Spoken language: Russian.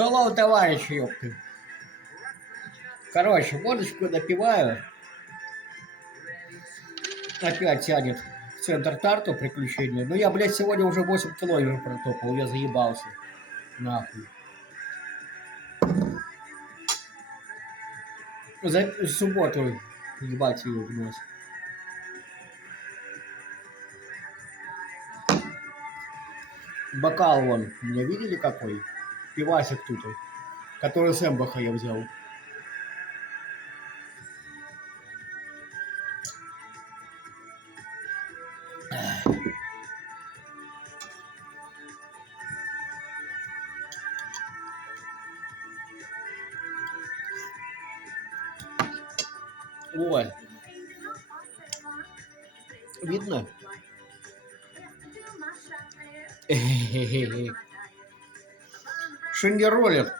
Шалом, товарищи, ёпты. Короче, водочку допиваю. Опять тянет в центр Тарту приключения. Но я, блядь, сегодня уже 8 километров протопал. Я заебался. Нахуй. За субботу ебать ее в нос. Бокал вон. Меня видели какой? Пивасик тут. Который с Эмбаха я взял. Ой. Видно? Шингер роллер.